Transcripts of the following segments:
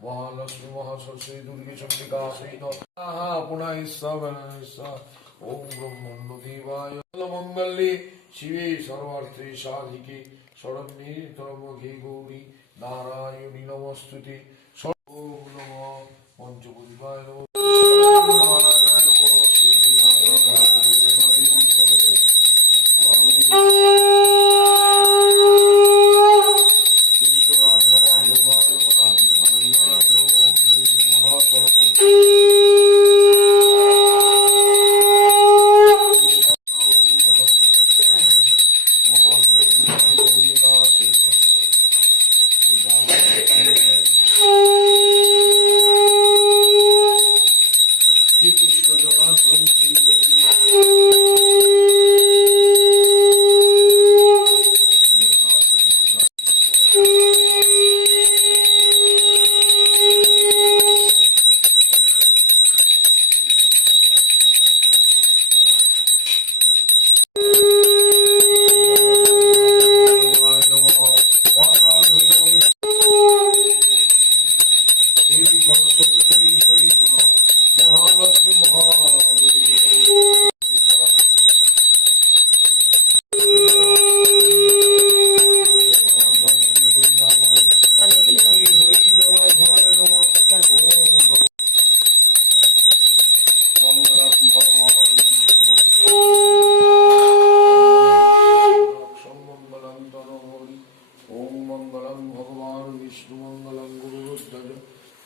महालक्ष्मी महासरस्वती दुर्गे चंडिका सहित पुनः ओम ब्रह्मण्ड देवाय मंगल्ये शिवे सर्वार्थे साधिके शरण्ये त्र्यंबके गौरी नारायणी नमस्तुते ओम नमः पंचभूताय नमः नारायणाय नमः श्री देवी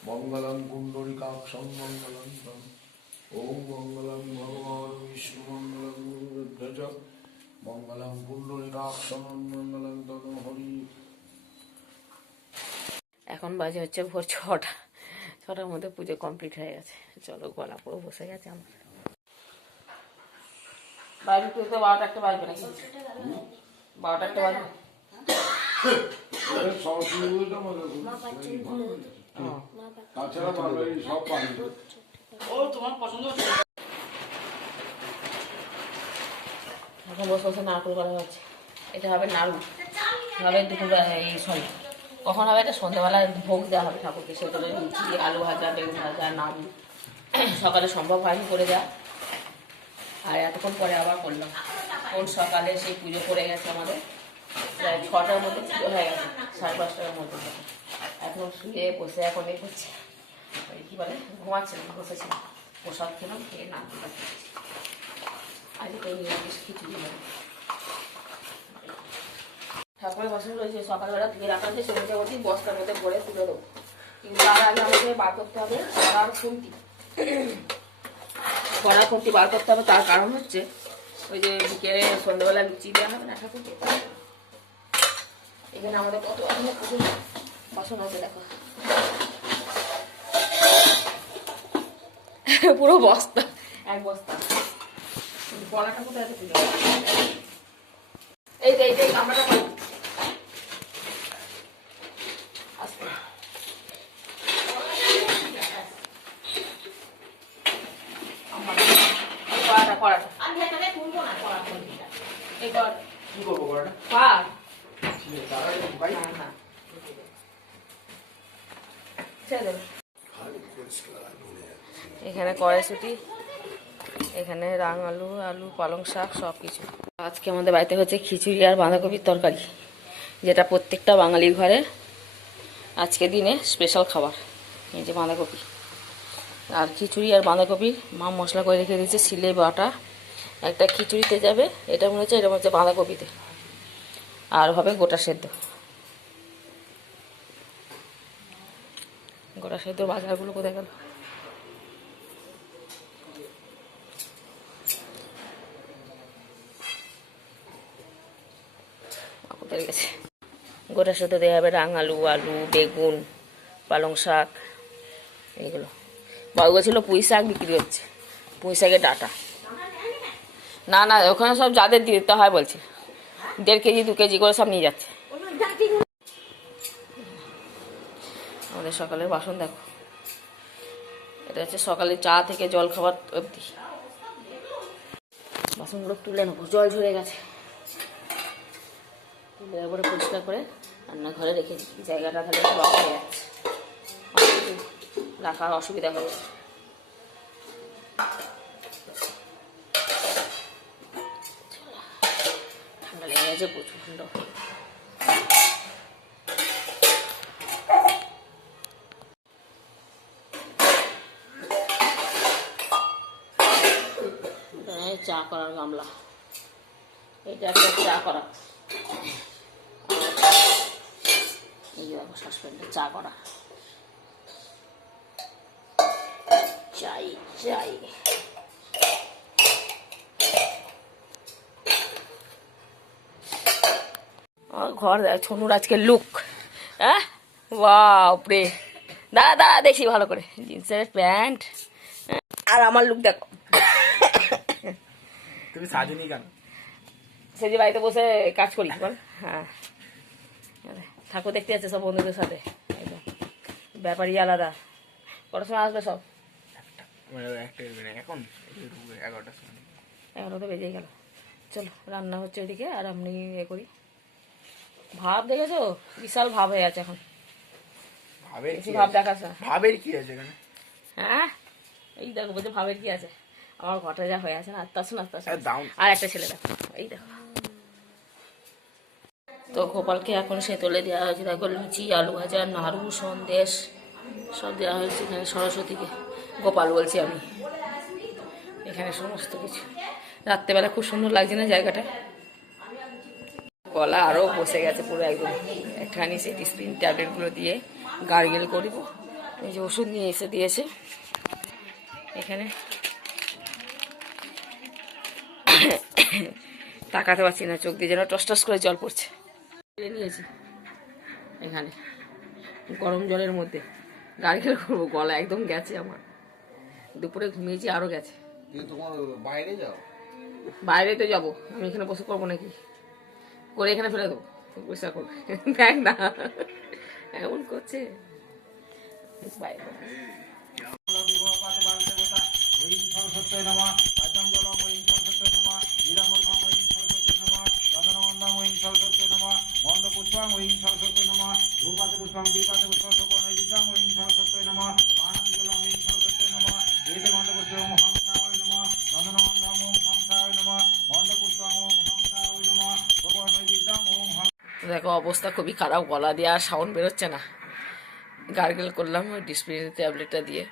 मंगलम कुंडलिकाक्षं मंगलम ओम मंगलम भगवान विष्णु मंगलम गुरुध्वज मंगलम कुंडलिकाक्षं मंगलम तनु हरि। এখন বাজে হচ্ছে ভোর 6টা, 6টার মধ্যে পুজো কমপ্লিট হয়ে গেছে। চলো, গলা পুরো বসে গেছে আমার। বাইরে তো 12টা একটা বাজবে নাকি? 12টা একটা বাজবে। এখন বসে বসে নারকেল করা হচ্ছে। এটা হবে নাড়ু, হবে দুপুরবেলা, এই সরি কখন হবে এটা সন্ধ্যাবেলায় ভোগ দেওয়া হবে ঠাকুরকে। সেগুলো লুচি, আলু ভাজা, বেগুন ভাজা, নাড়ু সকালে সম্ভব হয়নি করে দেওয়া, আর এতক্ষণ পরে আবার করলাম। কোন সকালে সেই পুজো করে গেছে আমাদের, প্রায় 6টার মধ্যে পুজো হয়ে গেছে, 5:30টার মধ্যে। এখন শুয়ে বসে এখন এই করছে, ওই কী বলে, ঘুমাচ্ছিলাম, বসেছিলাম, প্রসাদ খেলাম, খেয়ে নাম করছি। আজকে নিরামিষ খিচুড়ি হবে। ঠাকুরের বাসন রয়েছে সকালবেলা ধুয়ে রাখা আছে, সন্ধ্যা অবধি বস্তার মধ্যে ভরে তুলে দেবো। কিন্তু তার আগে আমাকে বার করতে হবে কড়ার খুন্তি। কড়ার খুন্তি বার করতে হবে, তার কারণ হচ্ছে ওই যে বিকেলে সন্ধ্যাবেলা লুচি দেওয়া হবে না ঠাকুরকে। এখানে আমাদের কত প্রচুর বাসন আছে, দেখো পুরো বস্তা, এক বস্তা। কড়াটা কোথায় আছে? এই যে এই কামড়াটা এখানে কড়াইশুঁটি, এখানে রাং আলু, আলু পালং শাক সব কিছু। আজকে আমাদের বাড়িতে হচ্ছে খিচুড়ি আর বাঁধাকপির তরকারি, যেটা প্রত্যেকটা বাঙালির ঘরে আজকে দিনে স্পেশাল খাবার। এই যে বাঁধাকপি আর খিচুড়ি আর বাঁধাকপি মা মশলা করে রেখে দিয়েছে সিলে বাটা। একটা খিচুড়িতে যাবে, এটা মনে হচ্ছে, এটা মনে হচ্ছে বাঁধাকপিতে, আর হবে গোটা সেদ্ধ। গোটা সেদ্ধ বাজারগুলো কোথায় গেল? কোথায় গেছে? গোটা সেদ্ধ দেওয়া হবে রাং আলু, আলু, বেগুন, পালং শাক, এইগুলো। বাবু ছিল পুঁই শাক বিক্রি হচ্ছে, পুঁই শাকের ডাঁটা। না না, ওখানে সব যাদের দিতে হয় বলছে, 1.5 কেজি 2 কেজি করে সব নিয়ে যাচ্ছে। আমাদের সকালের বাসন দেখো, এটা হচ্ছে সকালে চা থেকে জল খাবার অবধি। বাসনগুলো তুলে নেবো, জল ঝরে গেছে, তুলে একবারে পরিষ্কার করে রান্নাঘরে রেখে দিই। জায়গাটা তাহলে লক হয়ে যাচ্ছে। রাখার অসুবিধা হয়ে যাবে। ঠান্ডা লেগে গেছে প্রচণ্ড। চা করার গামলা, এটা একটা চা করা, এই যে দেখো সসপ্যানটা চা করা, চাই চাই। আমার ঘর ছনুর আজকে লুক, হ্যাঁ বাপরে, দাঁড়া দাঁড়া দেখি ভালো করে, জিন্সের প্যান্ট আর আমার লুক দেখো। তুমি সাজুনি কেন? সে যে বাড়িতে বসে কাজ করি বল। হ্যাঁ ঠাকুর দেখতে যাচ্ছে সব বন্ধুদের সাথে, একদম ব্যাপারই আলাদা। কটার সময় আসবে সব? এখন 11টার সময়। 11 তো বেজেই গেল। চলো রান্না হচ্ছে ওইদিকে, আর আপনি ইয়ে করি। ভাব দেখেছো, বিশাল ভাব হয়ে আছে এখন। বেশি ভাব দেখাস না। ভাবের কি আছে এখানে? হ্যাঁ এই দেখো বলছে ভাবের কি আছে, আমার ঘরটা যা হয়ে আছে না, আস্তে আসুন আস্তে আসুন। দাম। আর একটা ছেলে দেখো, এই দেখো। তো গোপালকে এখন সে তুলে দেওয়া হয়েছে, দেখো লুচি, আলু ভাজা, নাড়ু, সন্দেশ সব দেওয়া হয়েছে এখানে সরস্বতীকে। গোপাল বলছি আমি, এখানে সমস্ত কিছু। রাত্রেবেলা খুব সুন্দর লাগছে না জায়গাটা, গলা আরও বসে গেছে পুরো একদম। একটুখানি সেই ডিসপ্লিন ট্যাবলেটগুলো দিয়ে গার্গেল করবো। এই যে ওষুধ নিয়ে এসে দিয়েছে এখানে, তাকাতে পারছি না, চোখ দিয়ে যেন টস টস করে জল পড়ছে। নিয়েছি এখানে গরম জলের মধ্যে গার্গেল করবো, গলা একদম গেছে আমার। দুপুরে ঘুমিয়েছি আরও গেছে। তোমার বাইরে যাও? বাইরে তো যাবো, আমি এখানে বসে করবো নাকি, করে এখানে ফেলে দেবো, পরিষ্কার করবে। দেখ না এমন করছে বাইরে। দেখো অবস্থা খুবই খারাপ, গলা দিয়ে আর সাউন্ড বেরোচ্ছে না। গার্গেল করলাম ওই ডিসপ্লে ট্যাবলেটটা দিয়ে।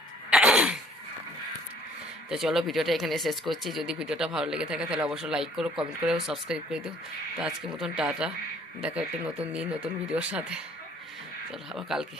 তো চলো ভিডিওটা এখানে শেষ করছি। যদি ভিডিওটা ভালো লেগে থাকে তাহলে অবশ্যই লাইক করো, কমেন্ট করে সাবস্ক্রাইব করে দিও। তো আজকের মতন টাটা, দেখা একটা নতুন দিন নতুন ভিডিওর সাথে। চলো আবার কালকে।